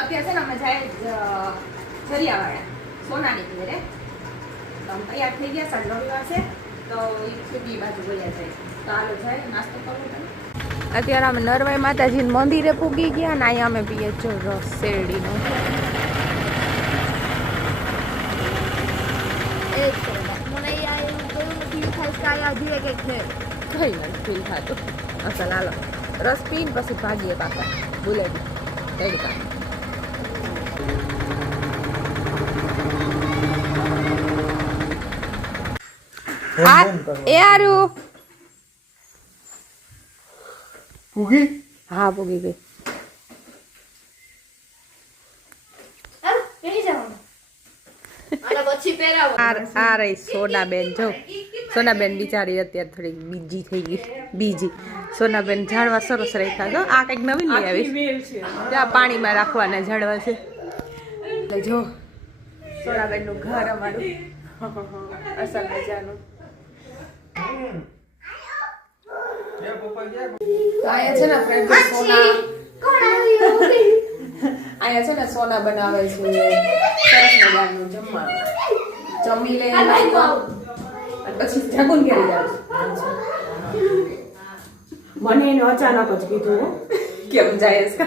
અત્યારે છે ને અમે જાય જરિયાવાળા સોનાની ઘરે તો અમે તૈયાર થઈ ગયા સાંજ રવિવાર છે તો એ બી બાજુ બોલ્યા જાય તો હાલો જાય નાસ્તો કરવો તમે. અત્યારે અમે નરવાઈ માતાજીના મંદિરે પૂગી ગયા ને અહીંયા અમે પીએ છો રસ શેરડીનો. કઈ નથી ફીલ થતું. અસલ હાલો રસ પીને પછી ભાગીએ પાછા બુલેટ તડકા. એ આરું પૂગી હા પૂગી ગઈ. આ રહી સોનાબેન. જો સોનાબેન બિચારી અત્યારે થોડી બીજી થઈ ગઈ. બીજી સોનાબેન ઝાડવા સરસ રાખ્યા છો. આ કંઈક નવીન લઈ આવી ત્યાં પાણીમાં રાખવાના ઝાડવા છે. એટલે જો સોનાબેન નું ઘર અમારું અસલ મજાનું. અહીંયા છે ને ફ્રેન્ડ સોના અહીંયા છે ને સોના બનાવે છે સરસ મજાનું જમવાનું. જમી લે પછી જગુન કરી જાય. મને એને અચાનક જ કીધું કેમ જાય છે